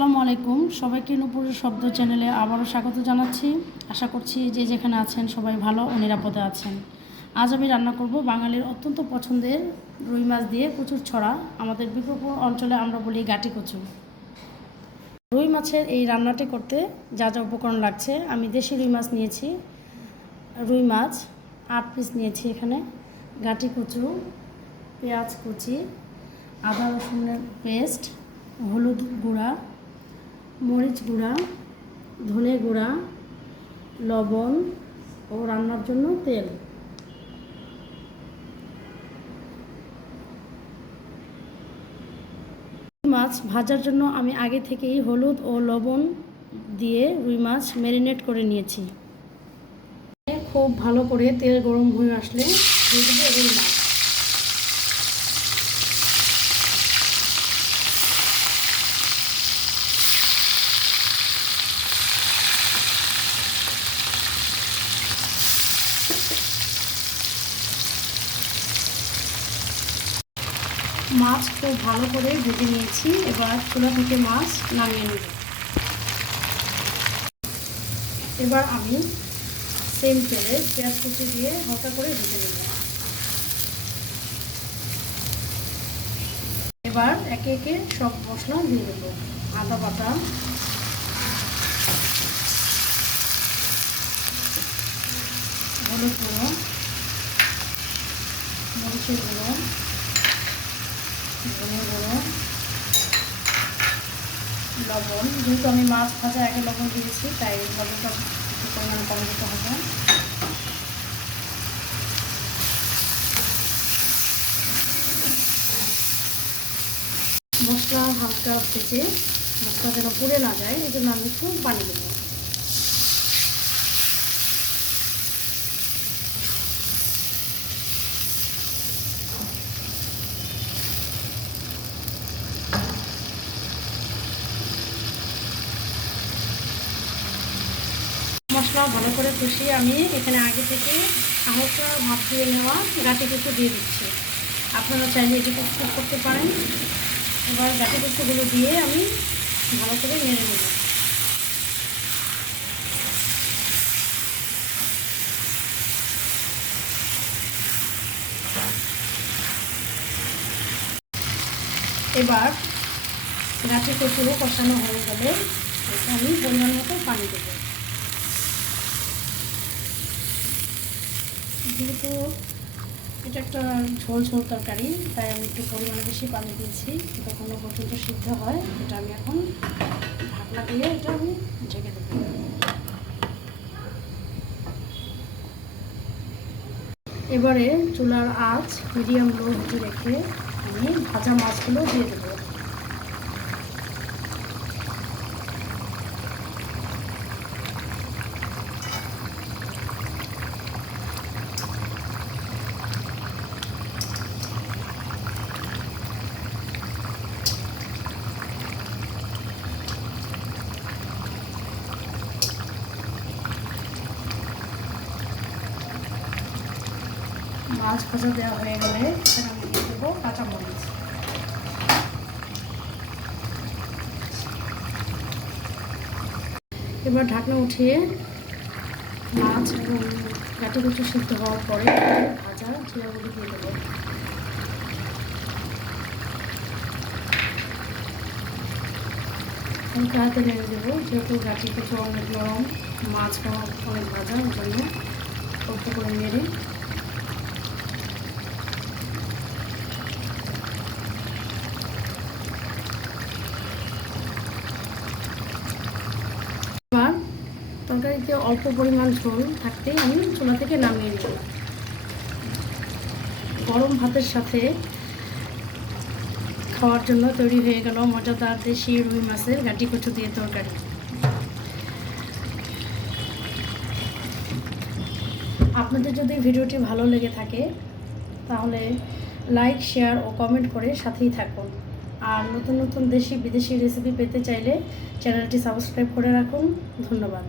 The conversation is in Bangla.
আসসালামু আলাইকুম, সবাইকে নূপুরের শব্দ চ্যানেলে আবারও স্বাগত জানাচ্ছি। আশা করছি যে যেখানে আছেন সবাই ভালো ও নিরাপদে আছেন। আজ আমি রান্না করব বাঙালির অত্যন্ত পছন্দের রুই মাছ দিয়ে কচুর ছড়া। আমাদের বিকল্প অঞ্চলে আমরা বলি গাটি কচু। রুই মাছের এই রান্নাটি করতে যা যা উপকরণ লাগছে, আমি দেশি রুই মাছ নিয়েছি। রুই মাছ 8 পিস নিয়েছি এখানে। গাটি কচু, পেঁয়াজ কুচি, আদা রসুনের পেস্ট, হলুদ গুঁড়া, মরিচ গুঁড়া, ধনে গুঁড়া, লবণ ও রান্নার জন্য তেল। মাছ ভাজার জন্য আমি আগে থেকেই হলুদ ও লবণ দিয়ে রুই মাছ ম্যারিনেট করে নিয়েছি। খুব ভালো করে তেল গরম হয়ে আসলে দিয়ে দেবো রুই মাছ। মাছ খুব ভালো করে ভেজে নিয়েছি, এবার চুলা থেকে মাছ নামিয়ে নেব। এবার আমি সেম তেলে পেঁয়াজ কুচি দিয়ে হালকা করে ভেজে নেব। এবার একে একে সব মশলা দিয়ে দেবো। আদা বাটা, হলুদ গুঁড়ো, মরিচের গুঁড়ো, ধনে গুঁড়ো, লবণ। যেহেতু আমি মাছ ভাজা আগে লবণ দিয়েছি তাই লবণটা একটু পরিমাণে কম দিতে হবে। মশলা হালকা ভেজে মশলা যেন পুড়ে না যায় এই জন্য আমি একটু পানি দেবো। মশলা ভালো করে কষিয়ে আমি এখানে আগে থেকে হালকা ভাপ দিয়ে নেওয়া গাটি কচু দিয়ে দিচ্ছি। আপনারা চাইলে এটি প্রস্তুত করতে পারেন। এবার গাটি কচুগুলো দিয়ে আমি ভালো করে নেড়ে নেব। এবার গাটি কচুরও কষানো হয়ে গেলে আমি পরিমাণ মতো পানি দেবো। যেহেতু এটা একটা ঝোল ঝোল তরকারি তাই আমি একটু পরিমাণে বেশি পানি দিয়েছি। যতক্ষণ পর্যন্ত সিদ্ধ হয় এটা আমি এখন ঢাকনা দিয়ে এটা আমি ঢেকে দেবো। এবারে চুলার আঁচ মিডিয়াম লো হিটে রেখে আমি ভাজা মাছগুলো দিয়ে দেবো। মাছ ভাজা দেওয়া হয়ে গেলে এখানে আমি দিয়ে দেবো কাঁচামরিচ। এবার ঢাকনা উঠিয়ে মাছ এবং গাটি কচু সিদ্ধ হওয়ার পরে ভাজা জিরাগুলো দিয়ে দেবো। হালকা হাতে নেড়ে দেবো, যেহেতু গাটি কচু অনেক নরম, মাছ অনেক ভাজা, ওই জন্য অল্প করে নেড়ে তরকারিতে অল্প পরিমাণ ঝোল থাকতেই আমি চুলা থেকে নামিয়ে নেব। গরম ভাতের সাথে খাওয়ার জন্য তৈরি হয়ে গেল মজাদার দেশি রুই মাছের গাটি কচু দিয়ে তরকারি। আপনাদের যদি ভিডিওটি ভালো লেগে থাকে তাহলে লাইক, শেয়ার ও কমেন্ট করে সাথেই থাকুন। আর নতুন নতুন দেশি বিদেশি রেসিপি পেতে চাইলে চ্যানেলটি সাবস্ক্রাইব করে রাখুন। ধন্যবাদ।